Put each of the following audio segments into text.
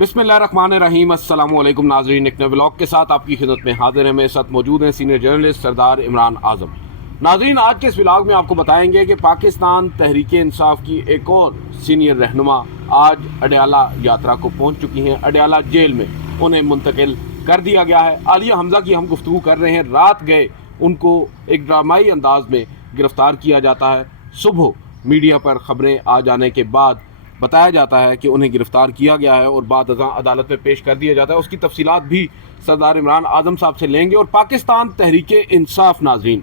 बिस्मिल्लाहिर्रहमानिर्रहीम। अस्सलाम वालेकुम नाज़रीन, एक नए व्लॉग के साथ आपकी खिदमत में हाजिर है। मेरे साथ मौजूद हैं सीनियर जर्नलिस्ट सरदार इमरान आज़म। नाज़रीन, आज के इस व्लॉग में आपको बताएंगे कि पाकिस्तान तहरीक इंसाफ की एक और सीनियर रहनुमा आज अडयाला यात्रा को पहुँच चुकी हैं। अडयाला जेल में उन्हें मुंतकिल कर दिया गया है। आलिया हमज़ा की हम गुफ्तगू कर रहे हैं। रात गए उनको एक ड्रामाई अंदाज में गिरफ़्तार किया जाता है। सुबह मीडिया पर ख़बरें आ जाने के बाद बताया जाता है कि उन्हें गिरफ़्तार किया गया है और बाद अज़ां अदालत में पेश कर दिया जाता है। उसकी तफसीलात भी सरदार इमरान आज़म साहब से लेंगे। और पाकिस्तान तहरीक इंसाफ नाज़रीन,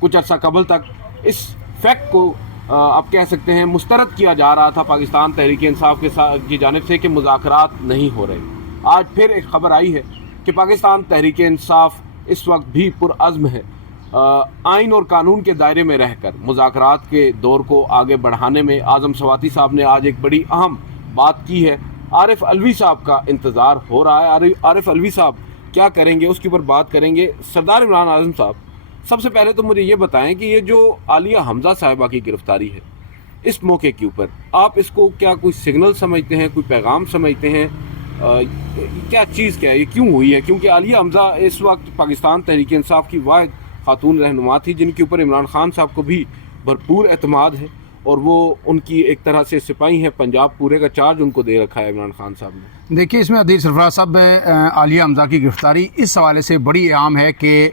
कुछ अर्सा कबल तक इस फैक्ट को आप कह सकते हैं मुस्तरद किया जा रहा था पाकिस्तान तहरीक इंसाफ की जानिब से कि मुज़ाकरात नहीं हो रहे। आज फिर एक ख़बर आई है कि पाकिस्तान तहरीक इंसाफ इस वक्त भी पुरअज़्म है आइन और कानून के दायरे में रहकर मुज़ाकरात के दौर को आगे बढ़ाने में। आज़म सवाती साहब ने आज एक बड़ी अहम बात की है। आरिफ अलवी साहब का इंतज़ार हो रहा है। आरिफ अलवी साहब क्या करेंगे उसके ऊपर बात करेंगे। सरदार इमरान आज़म साहब, सबसे पहले तो मुझे ये बताएं कि ये जो आलिया हमज़ा साहिबा की गिरफ़्तारी है, इस मौके के ऊपर आप इसको क्या कोई सिग्नल समझते हैं, कोई पैगाम समझते हैं? क्या चीज़ क्या है, ये क्यों हुई है? क्योंकि आलिया हमज़ा इस वक्त पाकिस्तान तहरीक इंसाफ की वाहिद खातून रहनुमा थी जिनके ऊपर इमरान खान साहब को भी भरपूर एतमाद है और वो उनकी एक तरह से सिपाही हैं। पंजाब पूरे का चार्ज उनको दे रखा है इमरान खान साहब ने। देखिए, इसमें अदील सरफराज साहब, आलिया हमज़ा की गिरफ़्तारी इस हवाले से बड़ी अहम है कि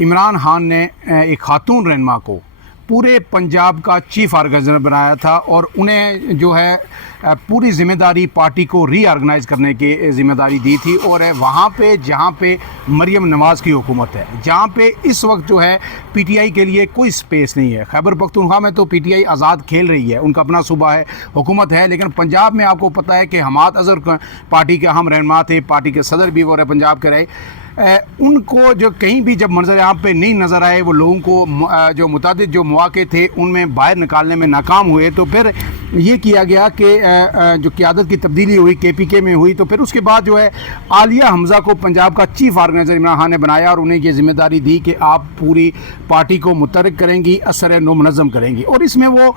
इमरान खान ने एक खातून रहनुमा को पूरे पंजाब का चीफ ऑर्गेनाइजर बनाया था और उन्हें जो है पूरी ज़िम्मेदारी पार्टी को रीऑर्गेनाइज़ करने की ज़िम्मेदारी दी थी। और वहाँ पे जहाँ पे मरियम नवाज़ की हुकूमत है, जहाँ पे इस वक्त जो है पीटीआई के लिए कोई स्पेस नहीं है। खैबर पख्तूनख्वा में तो पीटीआई आज़ाद खेल रही है, उनका अपना सूबा है, हुकूमत है। लेकिन पंजाब में आपको पता है कि हमाद अज़हर पार्टी के अहम रहनुमा थे, पार्टी के सदर भी वो रहे, पंजाब के रहे। उनको जो कहीं भी जब मंजर आम पे नहीं नज़र आए, वो लोगों को जो मुतादिद जो मौके थे उनमें बाहर निकालने में नाकाम हुए, तो फिर ये किया गया कि जो क़यादत की तब्दीली हुई केपीके में हुई। तो फिर उसके बाद जो है आलिया हमज़ा को पंजाब का चीफ ऑर्गेनाइज़र इमरान खान ने बनाया और उन्हें ये ज़िम्मेदारी दी कि आप पूरी पार्टी को मुतहर्रिक करेंगी, असर नो मुनज़्ज़म करेंगी। और इसमें वो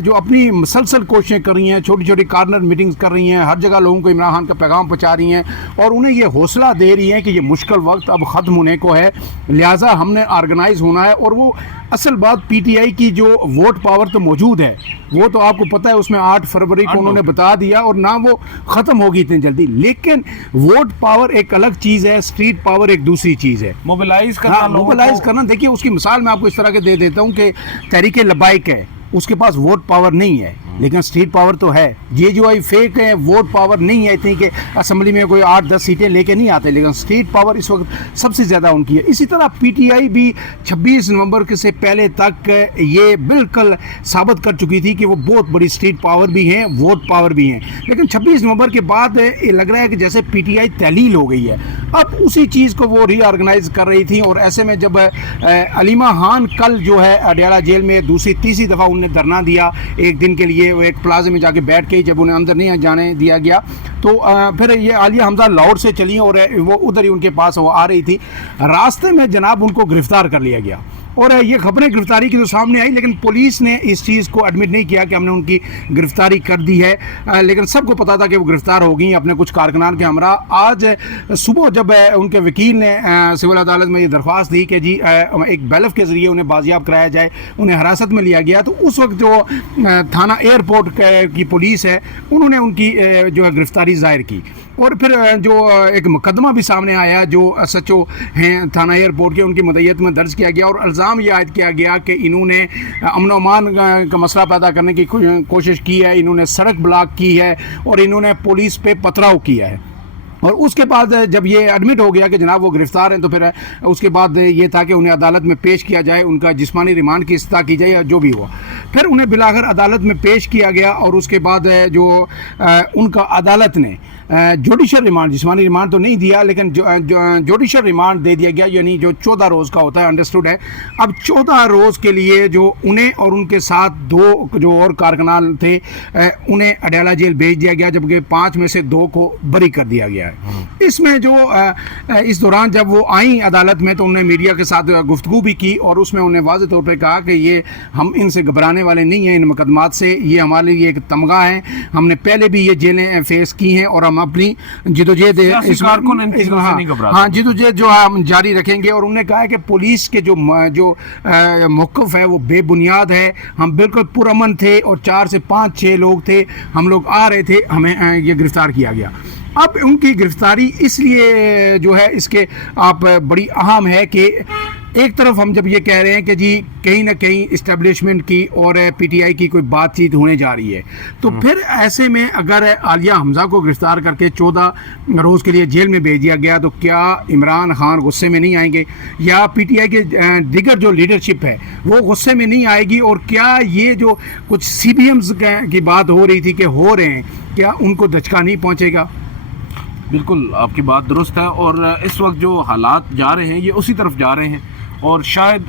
जो अपनी मुसलसल कोशिशें कर रही हैं, छोटी छोटी कॉर्नर मीटिंग्स कर रही हैं, हर जगह लोगों को इमरान खान का पैगाम पहुँचा रही हैं और उन्हें ये हौसला दे रही हैं कि ये मुश्किल वक्त अब ख़त्म होने को है, लिहाजा हमने ऑर्गेनाइज होना है। और वो असल बात पीटीआई की जो वोट पावर तो मौजूद है, वो तो आपको पता है, उसमें 8 फरवरी को उन्होंने बता दिया और ना वो ख़त्म होगी इतनी जल्दी। लेकिन वोट पावर एक अलग चीज़ है, स्ट्रीट पावर एक दूसरी चीज़ है। मोबिलाइज करना, मोबिलाइज करना। देखिए, उसकी मिसाल मैं आपको इस तरह के दे देता हूँ कि तहरीक लबाइक है, उसके पास वोट पावर नहीं है लेकिन स्ट्रीट पावर तो है। ये जो है फेक है, वोट पावर नहीं है इतनी कि असम्बली में कोई 8-10 सीटें लेके नहीं आते, लेकिन स्ट्रीट पावर इस वक्त सबसे ज़्यादा उनकी है। इसी तरह पीटीआई भी 26 नवंबर के से पहले तक ये बिल्कुल साबित कर चुकी थी कि वो बहुत बड़ी स्ट्रीट पावर भी हैं, वोट पावर भी हैं। लेकिन 26 नवंबर के बाद ये लग रहा है कि जैसे पीटीआई तहलील हो गई है। अब उसी चीज़ को वो रीऑर्गेनाइज कर रही थी और ऐसे में जब अलीमा खान कल जो है अडयाला जेल में दूसरी तीसरी दफ़ा उन्होंने धरना दिया एक दिन के लिए, वो एक प्लाजे में जाके बैठ के, जब उन्हें अंदर नहीं जाने दिया गया तो फिर ये आलिया हमज़ा लाहौर से चली और वो उधर ही उनके पास वो आ रही थी। रास्ते में जनाब उनको गिरफ़्तार कर लिया गया और ये खबरें गिरफ़्तारी की तो सामने आई, लेकिन पुलिस ने इस चीज़ को एडमिट नहीं किया कि हमने उनकी गिरफ़्तारी कर दी है। लेकिन सबको पता था कि वो गिरफ़्तार हो गई अपने कुछ कारकुनान के हमरा। आज सुबह जब उनके वकील ने सिविल अदालत में ये दरख्वास्त दी कि जी एक बैलफ के ज़रिए उन्हें बाजियाब कराया जाए, उन्हें हिरासत में लिया गया, तो उस वक्त जो थाना एयरपोर्ट की पुलिस है उन्होंने उनकी जो है गिरफ़्तारी ज़ाहिर की। और फिर जो एक मुकदमा भी सामने आया जो SHO हैं थाना एयरपोर्ट के, उनकी मदयत में दर्ज किया गया और इल्ज़ाम ये आयद किया गया कि इन्होंने अमन व अमान का मसला पैदा करने की कोशिश की है, इन्होंने सड़क ब्लॉक की है और इन्होंने पुलिस पे पथराव किया है। और उसके बाद जब ये एडमिट हो गया कि जनाब वो गिरफ़्तार हैं, तो फिर उसके बाद ये था कि उन्हें अदालत में पेश किया जाए, उनका जिस्मानी रिमांड की इस्तः की जाए या जो भी हुआ। फिर उन्हें बिलाखिर अदालत में पेश किया गया और उसके बाद जो उनका अदालत ने जुडिशल रिमांड, जिस्मानी रिमांड तो नहीं दिया लेकिन जुडिशल रिमांड दे दिया गया, यानी जो 14 रोज़ का होता है, अंडरस्टूड है। अब 14 रोज़ के लिए जो उन्हें और उनके साथ 2 जो और कारकुनान थे उन्हें अडयाला जेल भेज दिया गया, जबकि 5 में से 2 को बरी कर दिया गया है। इसमें जो इस दौरान जब वो आई अदालत में तो उन्होंने मीडिया के साथ गुफ्तगू भी की और उसमें उन्हें वाज़ेह तौर पर कहा कि ये हम इनसे घबराने वाले नहीं हैं, इन मुकदमात से, ये हमारे लिए एक तमगा है, हमने पहले भी ये जेलें फेस की हैं और हम अपनी जिदोजहद हाँ जिदोजहद जो है हम जारी रखेंगे। और उन्होंने कहा है कि पुलिस के जो मौक़िफ़ है वो बेबुनियाद है, हम बिल्कुल पुरअमन थे और 4 से 5-6 लोग थे, हम लोग आ रहे थे, हमें ये गिरफ़्तार किया गया। अब उनकी गिरफ्तारी इसलिए जो है इसके आप बड़ी अहम है कि एक तरफ हम जब ये कह रहे हैं कि जी कहीं ना कहीं इस्टेब्लिशमेंट की और पीटीआई की कोई बातचीत होने जा रही है, तो फिर ऐसे में अगर आलिया हमज़ा को गिरफ्तार करके 14 रोज़ के लिए जेल में भेज दिया गया तो क्या इमरान खान गुस्से में नहीं आएंगे, या पीटीआई के दिगर जो लीडरशिप है वो गुस्से में नहीं आएगी, और क्या ये जो कुछ सीबीएम्स की बात हो रही थी कि हो रहे हैं, क्या उनको दचका नहीं पहुँचेगा? बिल्कुल आपकी बात दुरुस्त है, और इस वक्त जो हालात जा रहे हैं ये उसी तरफ जा रहे हैं, और शायद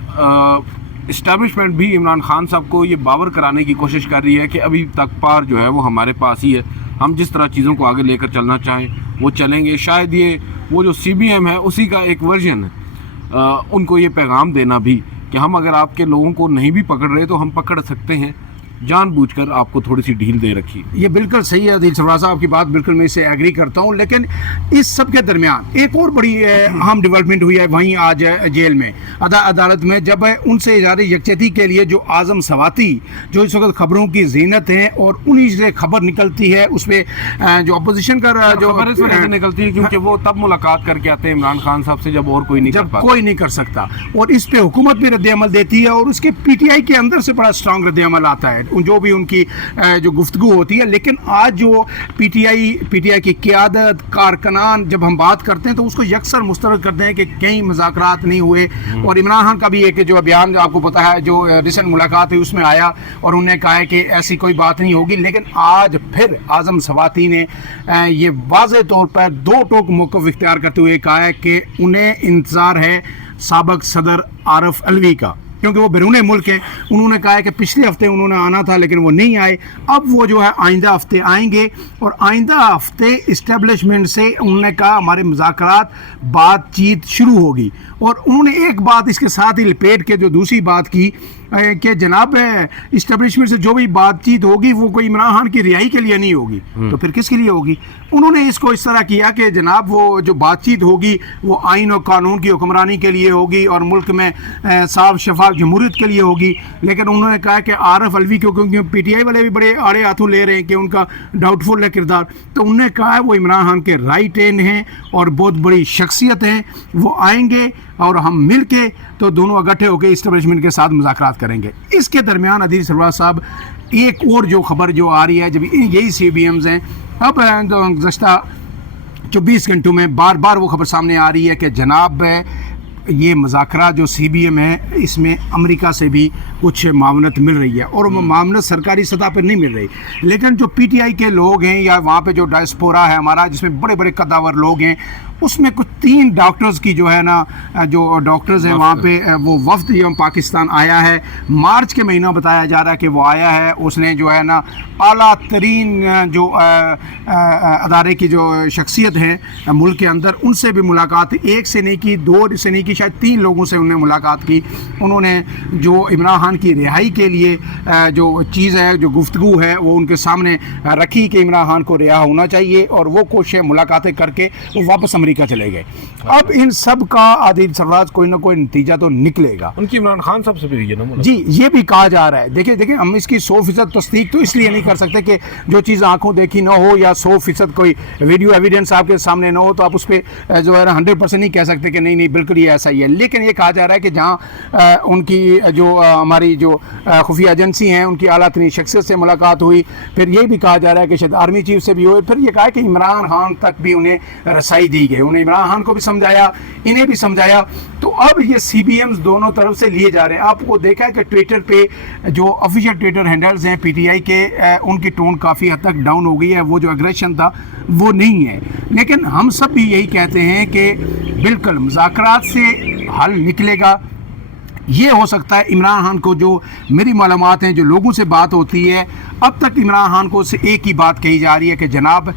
इस्टेब्लिशमेंट भी इमरान खान साहब को ये बावर कराने की कोशिश कर रही है कि अभी तक पार जो है वो हमारे पास ही है, हम जिस तरह चीज़ों को आगे लेकर चलना चाहें वो चलेंगे। शायद ये वो जो सीबीएम है उसी का एक वर्जन है, उनको ये पैगाम देना भी कि हम अगर आपके लोगों को नहीं भी पकड़ रहे तो हम पकड़ सकते हैं, जानबूझकर आपको थोड़ी सी ढील दे रखी। ये बिल्कुल सही है आदिल सरफराज साहब की बात, बिल्कुल मैं इससे एग्री करता हूँ। लेकिन इस सब के दरमियान एक और बड़ी अहम डेवलपमेंट हुई है वहीं आज जेल में अदालत में, जब उनसे इज़हार यकजहती के लिए जो आज़म सवाती जो इस वक्त खबरों की जीनत हैं और उन्हीं से खबर निकलती है, उसमें जो अपोजिशन का जो खबर इस वजह से निकलती है क्योंकि वो तब मुलाकात करके आते हैं इमरान खान साहब से जब और कोई नहीं कर सकता, और इस पे हुकूमत भी रद्द-ए-अमल देती है, और उसके पीटीआई के अंदर से बड़ा स्ट्रांग रद्द-ए-अमल आता है जो भी उनकी जो गुफ्तगू होती है। लेकिन आज जो पीटीआई की क़यादत कारकुनान जब हम बात करते हैं तो उसको यकसर मुस्तरद करते हैं कि कई मुज़ाकरात नहीं हुए, और इमरान खान का भी एक जो बयान आपको पता है जो रिसेंट मुलाकात हुई उसमें आया और उन्होंने कहा है कि ऐसी कोई बात नहीं होगी। लेकिन आज फिर आज़म सवाती ने ये वाज़े तौर पर दो टोक मौक़िफ़ इख्तियार करते हुए कहा है कि उन्हें इंतज़ार है साबिक़ सदर आरिफ अलवी का, क्योंकि वो बैरून मुल्क हैं। उन्होंने कहा है कि पिछले हफ्ते उन्होंने आना था लेकिन वो नहीं आए, अब वो जो है आइंदा हफ्ते आएंगे, और आइंदा हफ्ते इस्टेब्लिशमेंट से उन्होंने कहा हमारे मुज़ाकरात बातचीत शुरू होगी। और उन्होंने एक बात इसके साथ ही लपेट के जो दूसरी बात की कि जनाब इस्टेब्लिशमेंट से जो भी बातचीत होगी वो कोई इमरान खान की रिहाई के लिए नहीं होगी, तो फिर किसके लिए होगी? उन्होंने इसको इस तरह किया कि जनाब वो जो बातचीत होगी वो आइन और कानून की हुक्मरानी के लिए होगी और मुल्क में साफ शफाफ जमहूरियत के लिए होगी। लेकिन उन्होंने कहा कि आरिफ अलवी को, क्योंकि पीटीआई वाले भी बड़े आड़े हाथों ले रहे हैं कि उनका डाउटफुल है किरदार, तो उन्होंने कहा है वो इमरान खान के राइट हैंड हैं और बहुत बड़ी शख्सियत हैं, वो आएंगे और हम मिल के तो दोनों इकट्ठे होकर इस्टेब्लिशमेंट के साथ मुज़ाकरात करेंगे। इसके दरमियान अदील सरफराज साहब एक और जो खबर जो आ रही है, जब यही सीबीएम्स हैं, अब गुज़श्ता 24 घंटों में बार बार वो खबर सामने आ रही है कि जनाब ये मुज़ाकरा जो सीबीएम है इसमें अमेरिका से भी कुछ मावनत मिल रही है, और वो मावनत सरकारी सतह पर नहीं मिल रही। लेकिन जो पीटीआई के लोग हैं या वहाँ पे जो डायस्पोरा है हमारा, जिसमें बड़े बड़े कद्दावर लोग हैं, उसमें कुछ 3 डॉक्टर्स की जो है ना, जो डॉक्टर्स हैं वहाँ पे वो वफ्द जो पाकिस्तान आया है, मार्च के महीना बताया जा रहा है कि वो आया है। उसने जो है ना आला तरीन जो अदारे की जो शख्सियत हैं मुल्क के अंदर, उनसे भी मुलाकात एक से नहीं की, 2 से नहीं की, शायद 3 लोगों से उन्होंने मुलाकात की। उन्होंने जो इमरान खान की रिहाई के लिए जो चीज़ है, जो गुफ्तगू है, वो उनके सामने रखी कि इमरान खान को रिहा होना चाहिए, और वो कोशिशें मुलाकातें करके वो वापस अमेरिका चले गए। अब इन सब का आदिल सरफराज कोई ना कोई नतीजा तो निकलेगा। उनकी इमरान खान साहब से भी हुई है ना जी, ये भी कहा जा रहा है। देखिए हम इसकी 100% तस्दीक तो इसलिए नहीं कर सकते कि जो चीज़ आंखों देखी ना हो या 100% कोई वीडियो एविडेंस आपके सामने ना हो तो आप उस पर जो है 100% नहीं कह सकते कि नहीं बिल्कुल ये ऐसा ही है। लेकिन ये कहा जा रहा है कि जहाँ उनकी जो हमारी जो खुफिया एजेंसी हैं उनकी आला तरीन शख्सियत से मुलाकात हुई, फिर ये भी कहा जा रहा है कि शायद आर्मी चीफ से भी हुई, फिर ये कहा कि इमरान खान तक भी उन्हें रसाई दी गई, उन्हें इमरान खान को भी समझाया, इन्हें भी समझाया। तो अब ये सीबीएम्स दोनों तरफ से लिए जा रहे हैं। आपको देखा है कि ट्विटर पे जो ऑफिशियल ट्विटर हैंडल्स हैं पीटीआई के, उनकी टोन काफ़ी हद तक डाउन हो गई है, वो जो एग्रेशन था वो नहीं है। लेकिन हम सब भी यही कहते हैं कि बिल्कुल मुज़ाकरात से हल निकलेगा। ये हो सकता है इमरान खान को, जो मेरी मालूमात हैं, जो लोगों से बात होती है, अब तक इमरान खान को से एक ही बात कही जा रही है कि जनाब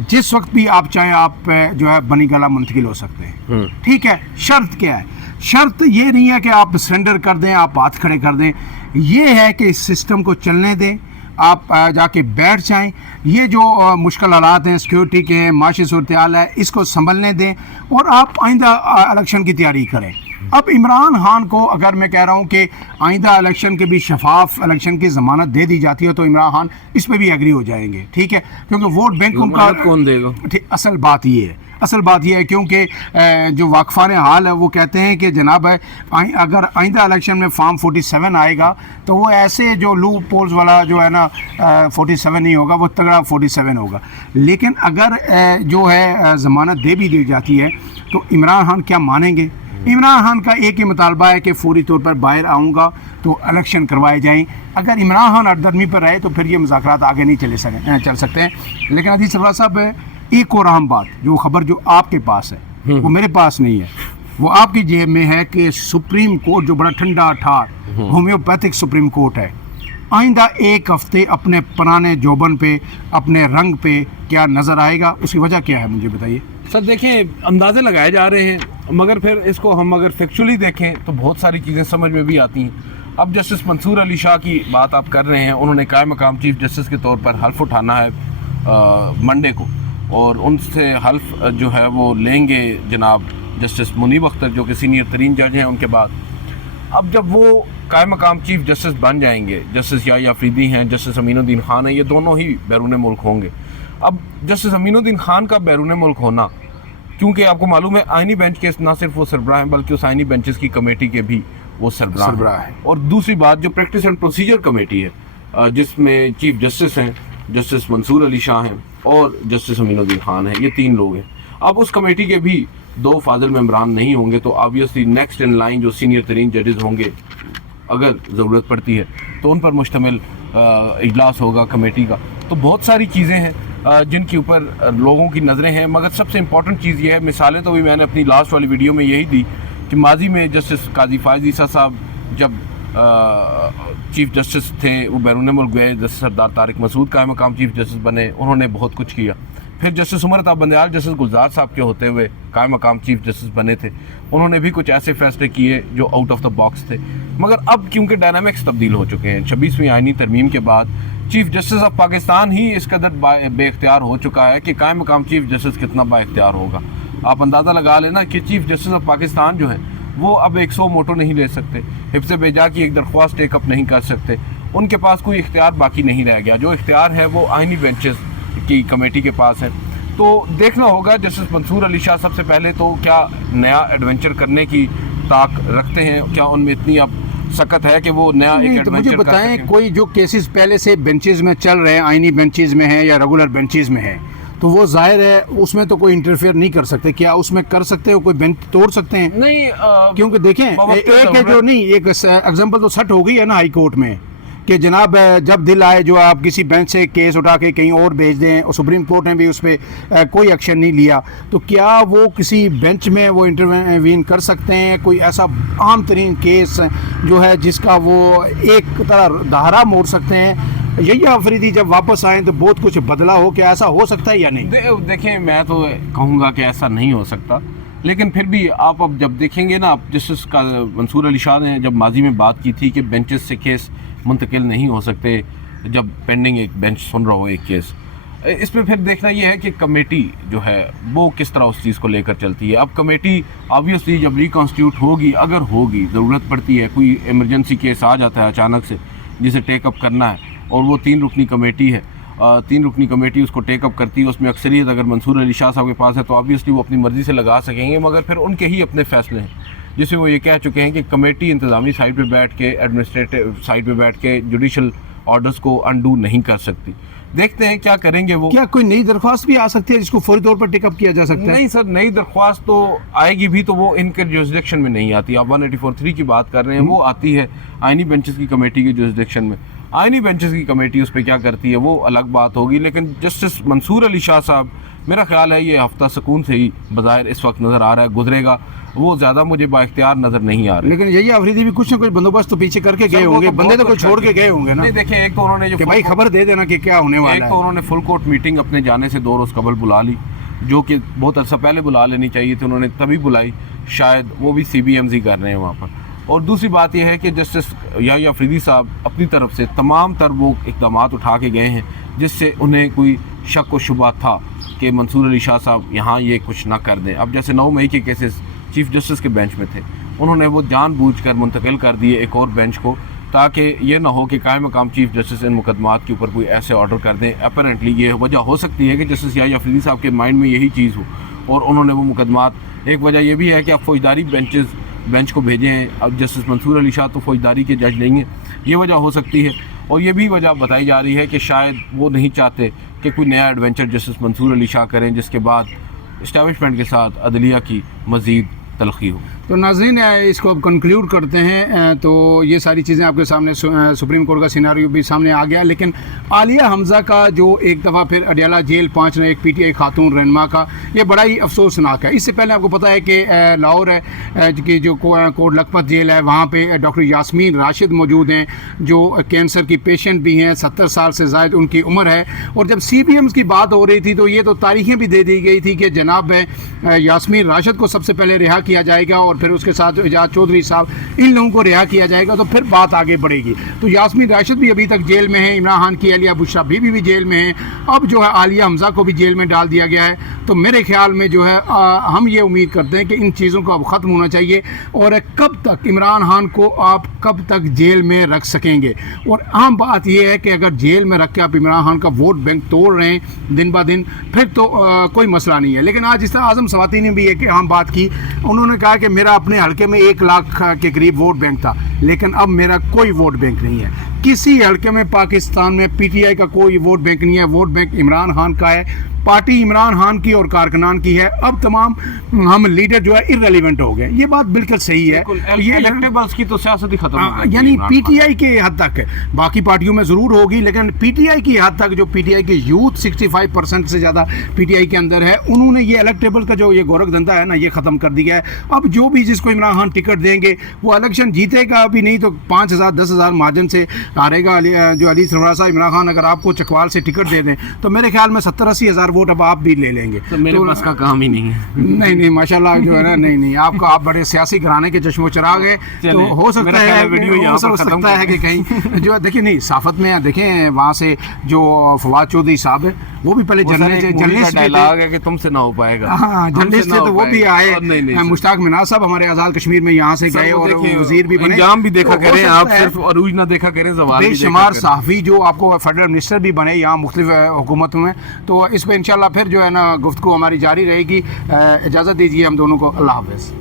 जिस वक्त भी आप चाहें आप जो है बनी गला मुंतकिल हो सकते हैं। ठीक है, शर्त क्या है? शर्त ये नहीं है कि आप सरेंडर कर दें, आप हाथ खड़े कर दें, ये है कि इस सिस्टम को चलने दें। आप जाके बैठ जाएं। ये जो मुश्किल हालात हैं सिक्योरिटी के हैं, माशी सूरत-ए-हाल है, इसको संभलने दें और आप आइंदा इलेक्शन की तैयारी करें। अब इमरान खान को अगर मैं कह रहा हूँ कि आइंदा इलेक्शन के भी शफाफ इलेक्शन की ज़मानत दे दी जाती है तो इमरान खान इस पे भी एग्री हो जाएंगे, ठीक है, क्योंकि वोट बैंक उनका कौन देगा? असल बात ये है क्योंकि जो वाकफान हाल है वो कहते हैं कि जनाब है अगर आइंदा इलेक्शन में फॉर्म 47 आएगा तो वो ऐसे जो लूप पोल्स वाला जो है ना 47 नहीं होगा, वो तगड़ा 47 होगा। लेकिन अगर जो है ज़मानत दे भी दी जाती है तो इमरान खान क्या मानेंगे? इमरान खान का एक ही मुतालबा है कि फौरी तौर पर बाहर आऊँगा तो इलेक्शन करवाए जाएँ। अगर इमरान खान अड़दर्मी पर रहे तो फिर ये मुज़ाकरात आगे नहीं चल सकते हैं। लेकिन अजीज सरफराज साहब, एक और अहम बात, जो खबर जो आपके पास है वो मेरे पास नहीं है, वो आपकी जेब में है कि सुप्रीम कोर्ट जो बड़ा ठंडा ठार होम्योपैथिक सुप्रीम कोर्ट है, आइंदा एक हफ्ते अपने पुराने जोबन पे, अपने रंग पे क्या नज़र आएगा? उसकी वजह क्या है, मुझे बताइए। सर देखिए, अंदाजे लगाए जा रहे हैं, मगर फिर इसको हम अगर फैक्चुअली देखें तो बहुत सारी चीज़ें समझ में भी आती हैं। अब जस्टिस मंसूर अली शाह की बात आप कर रहे हैं, उन्होंने कायम मकाम चीफ जस्टिस के तौर पर हल्फ उठाना है मंडे को, और उनसे हल्फ जो है वो लेंगे जनाब जस्टिस मुनीब अख्तर जो कि सीनियर तरीन जज हैं उनके बाद। अब जब वो कायम मकाम चीफ जस्टिस बन जाएंगे, जस्टिस याहिया अफरीदी हैं, जस्टिस अमीनुद्दीन खान हैं, ये दोनों ही बैरून मुल्क होंगे। अब जस्टिस अमीनुद्दीन खान का बैरून मुल्क होना, क्योंकि आपको मालूम है आइनी बेंच के ना सिर्फ वो सरबराह हैं बल्कि उस आइनी बेंचेस की कमेटी के भी वो सरबराह हैं। और दूसरी बात, जो प्रैक्टिस एंड प्रोसीजर कमेटी है जिसमें चीफ जस्टिस हैं, जस्टिस मंसूर अली शाह हैं और जस्टिस अमीनुद्दीन खान हैं, ये 3 लोग हैं। अब उस कमेटी के भी 2 फाजिल मेंबरान नहीं होंगे, तो ऑब्वियसली नेक्स्ट इन लाइन जो सीनियर तरीन जजेस होंगे, अगर ज़रूरत पड़ती है तो उन पर मुश्तमिल इजलास होगा कमेटी का। तो बहुत सारी चीज़ें हैं जिनके ऊपर लोगों की नज़रें हैं, मगर सबसे इम्पॉर्टेंट चीज़ ये है, मिसालें तो भी मैंने अपनी लास्ट वाली वीडियो में यही दी कि माजी में जस्टिस काजी फायज़ ईसा साहब जब चीफ जस्टिस थे वो बैरून मुल्क गए, जस्टिस सरदार तारिक मसूद कायम मकाम चीफ जस्टिस बने, उन्होंने बहुत कुछ किया। फिर जस्टिस उमर अता बंदयाल जस्टिस गुलजार साहब के होते हुए कायम मकाम चीफ जस्टिस बने थे, उन्होंने भी कुछ ऐसे फैसले किए जो आउट ऑफ द बॉक्स थे। मगर अब क्योंकि डायनामिक्स तब्दील हो चुके हैं, 26वीं आइनी तरमीम के बाद चीफ जस्टिस ऑफ पाकिस्तान ही इस कदर बेख्तियार हो चुका है कि कायम मकाम चीफ जस्टिस कितना बाख्तियार होगा। आप अंदाज़ा लगा लेना कि चीफ जस्टिस ऑफ पाकिस्तान जो है वो अब 100 मोटो नहीं ले सकते, हिफ्ज़ बेजा की एक दरख्वास्त टेकअप नहीं कर सकते, उनके पास कोई इख्तियार बाकी नहीं रह गया। जो इख्तियार है वो आइनी बेंचेस की कमेटी के पास है। तो देखना होगा जस्टिस मंसूर अली शाह सबसे पहले तो क्या नया एडवेंचर करने की ताक रखते हैं, क्या उनमें इतनी अब सकत है कि वो नया एक तो मुझे बताएं, कोई जो केसेस पहले से बेंचेस में चल रहे हैं, आइनी बेंचेस में है या रेगुलर बेंचेस में है, तो वो जाहिर है उसमें तो कोई इंटरफेयर नहीं कर सकते। क्या उसमें कर सकते हो, कोई बेंच तोड़ सकते हैं? नहीं, क्योंकि देखें एक है जो नहीं, एक एग्जांपल तो सेट हो गई है ना हाई कोर्ट में कि जनाब जब दिल आए जो आप किसी बेंच से केस उठा के कहीं और भेज दें, और सुप्रीम कोर्ट ने भी उस पर कोई एक्शन नहीं लिया, तो क्या वो किसी बेंच में वो इंटरवीन कर सकते हैं? कोई ऐसा आम तरीन केस जो है जिसका वो एक तरह धारा मोड़ सकते हैं? याहिया अफरीदी जब वापस आए तो बहुत कुछ बदला हो, क्या ऐसा हो सकता है या नहीं? देखें, मैं तो कहूँगा कि ऐसा नहीं हो सकता, लेकिन फिर भी आप अब जब देखेंगे ना, आप जस्टिस का मंसूर अली शाह ने जब माजी में बात की थी कि बेंचेस से केस मुंतकिल नहीं हो सकते जब पेंडिंग एक बेंच सुन रहा हो एक केस, इसमें फिर देखना ये है कि कमेटी जो है वो किस तरह उस चीज़ को लेकर चलती है। अब कमेटी ऑब्वियसली जब रिकॉन्स्टिट्यूट होगी, अगर होगी, ज़रूरत पड़ती है, कोई इमरजेंसी केस आ जाता है अचानक से जिसे टेकअप करना है, और वो 3 रुकनी कमेटी है, 3 रुकनी कमेटी उसको टेकअप करती है, उसमें अक्सरियत अगर मंसूर अली शाह साहब के पास है तो ऑब्वियसली वो अपनी मर्ज़ी से लगा सकेंगे, मगर फिर उनके ही अपने फैसले हैं जिसमें वो ये कह चुके हैं कि कमेटी इंतज़ामी साइड पे बैठ के, एडमिनिस्ट्रेटिव साइड पे बैठ के जुडिशल ऑर्डर्स को अनडू नहीं कर सकती। देखते हैं क्या करेंगे वो। क्या कोई नई दरख्वास्त भी आ सकती है जिसको फौरी तौर पर टेकअप किया जा सकता है? नहीं सर, नई दरख्वास्त तो आएगी भी तो वो इनके जुरिसडिक्शन में नहीं आती। आप 184(3) की बात कर रहे हैं, वो आती है आइनी बेंचेस की कमेटी के जुरिसडिक्शन में। आइनी बेंचेस की कमेटी उस पर क्या करती है वो अलग बात होगी, लेकिन जस्टिस मंसूर अली शाह साहब, मेरा ख्याल है ये हफ्ता सुकून से ही बज़ाहिर इस वक्त नज़र आ रहा है गुजरेगा, वो ज़्यादा मुझे बाइख्तियार नज़र नहीं आ रहा। लेकिन याहिया अफरीदी भी कुछ ना कुछ बंदोबस्त तो पीछे करके गए होंगे, बंदे तो कोई छोड़ के गए होंगे ना? नहीं, देखिए, एक तो उन्होंने जो भाई खबर दे देना कि क्या होने वाला है। एक तो उन्होंने फुल कोर्ट मीटिंग अपने जाने से 2 रोज़ कबल बुला ली, जो कि बहुत अर्सा पहले बुला लेनी चाहिए थी, उन्होंने तभी बुलाई, शायद वो भी CBMs ही कर रहे हैं वहाँ पर। اور دوسری بات یہ ہے کہ جسٹس یحییٰ افریدی صاحب اپنی طرف سے تمام تر وہ اقدامات اٹھا کے گئے ہیں جس سے انہیں کوئی شک و شبہ تھا کہ منصور علی شاہ صاحب یہاں یہ کچھ نہ کر دیں. اب جیسے 9 مئی کے کیسز چیف جسٹس کے بینچ میں تھے, انہوں نے وہ جان بوجھ کر منتقل کر دیے ایک اور بینچ کو, تاکہ یہ نہ ہو کہ قائم مقام چیف جسٹس ان مقدمات کے اوپر کوئی ایسے آرڈر کر دیں. اپیرنٹلی یہ وجہ ہو سکتی ہے کہ جسٹس یحییٰ افریدی صاحب کے مائنڈ میں یہی چیز ہو اور انہوں نے وہ مقدمات, ایک وجہ یہ بھی ہے کہ اب فوجداری بینچ کو بھیجے ہیں. اب جسٹس منصور علی شاہ تو فوجداری کے جج نہیں ہیں, یہ وجہ ہو سکتی ہے. اور یہ بھی وجہ بتائی جا رہی ہے کہ شاید وہ نہیں چاہتے کہ کوئی نیا ایڈونچر جسٹس منصور علی شاہ کریں جس کے بعد اسٹیبلشمنٹ کے ساتھ عدلیہ کی مزید تلخی ہو. تو ناظرین اس کو اب کنکلیوڈ کرتے ہیں. تو یہ ساری چیزیں آپ کے سامنے, سپریم کورٹ کا سیناریو بھی سامنے آ گیا, لیکن عالیہ حمزہ کا جو ایک دفعہ پھر اڈیالہ جیل پہنچنا ایک پی ٹی آئی خاتون رہنما کا, یہ بڑا ہی افسوسناک ہے. اس سے پہلے آپ کو پتہ ہے کہ لاہور ہے کہ جو کوٹ لکھپت جیل ہے, وہاں پہ ڈاکٹر یاسمین راشد موجود ہیں جو کینسر کی پیشنٹ بھی ہیں, 70 سال سے زائد ان کی عمر ہے. اور جب سی بی ایمز کی بات ہو رہی تھی تو یہ تو تاریخیں بھی دے دی گئی تھی کہ جناب یاسمین راشد کو سب سے پہلے رہا کیا جائے گا اور پھر اس کے ساتھ اعجاز چودھری صاحب, ان لوگوں کو رہا کیا جائے گا تو پھر بات آگے بڑھے گی. تو یاسمین راشد بھی ابھی تک جیل میں ہیں, عمران خان کی اہلیہ بشریٰ بی بی بھی جیل میں ہیں, اب جو ہے عالیہ حمزہ کو بھی جیل میں ڈال دیا گیا ہے. تو میرے خیال میں جو ہے ہم یہ امید کرتے ہیں کہ ان چیزوں کو اب ختم ہونا چاہیے. اور کب تک عمران خان کو آپ کب تک جیل میں رکھ سکیں گے؟ اور عام بات یہ ہے کہ اگر جیل میں رکھ کے آپ عمران خان کا ووٹ بینک توڑ رہے ہیں دن بہ دن, پھر تو کوئی مسئلہ نہیں ہے. لیکن آج اس طرح اعظم سواتی نے بھی ایک عام بات کی, انہوں نے کہا کہ میرا اپنے حلقے میں 1 لاکھ کے قریب ووٹ بینک تھا, لیکن اب میرا کوئی ووٹ بینک نہیں ہے. کسی حلقے میں پاکستان میں پی ٹی آئی کا کوئی ووٹ بینک نہیں ہے. ووٹ بینک عمران خان کا ہے, پارٹی عمران خان کی اور کارکنان کی ہے. اب تمام ہم لیڈر جو ہے ارریلیونٹ ہو گئے. یہ بات بالکل صحیح ہے. یہ الیکٹیبلز کی تو سیاست ہی ختم ہو گئی, یعنی پی ٹی آئی کے حد تک ہے, باقی پارٹیوں میں ضرور ہوگی, لیکن پی ٹی آئی کی حد تک جو پی ٹی آئی کے یوتھ 65% سے زیادہ پی ٹی آئی کے اندر ہے, انہوں نے یہ الیکٹیبل کا جو یہ گورکھ دھندا ہے نا, یہ ختم کر دیا ہے. اب جو بھی جس کو عمران خان ٹکٹ دیں گے وہ الیکشن جیتے گا بھی نہیں تو 5,000 10,000 مارجن سے ہارے گا. جو علی سرفراز صاحب, عمران خان اگر آپ کو چکوال سے ٹکٹ دے دیں تو میرے خیال میں 70-80 ہزار ووٹ اب آپ بھی لے لیں گے. تو میرے پاس کا کام ہی نہیں ہے. نہیں ماشاءاللہ جو ہے نا, نہیں آپ بڑے سیاسی گھرانے کے چشم و چراغ ہیں. تو ہو سکتا ہے کہ کہیں جو دیکھیں نہیں صافت میں دیکھیں وہاں سے جو فواد چودھری صاحب ہے وہ بھی پہلے جرنلسٹ ہے کہ تم سے نہ ہو پائے گا. ہاں جرنلسٹ تھے تو وہ بھی آئے. مشتاق مناز صاحب ہمارے آزاد کشمیر میں یہاں سے گئے اور وزیر بھی بنے. انجام بھی دیکھا کریں آپ, صرف عروج نہ دیکھا کریں, زوال بے شمار صحافی جو آپ کو فیڈرل منسٹر بھی بنے یہاں مختلف حکومتوں میں. تو اس پہ انشاءاللہ پھر جو ہے نا گفتگو ہماری جاری رہے گی. اجازت دیجیے ہم دونوں کو. اللہ حافظ.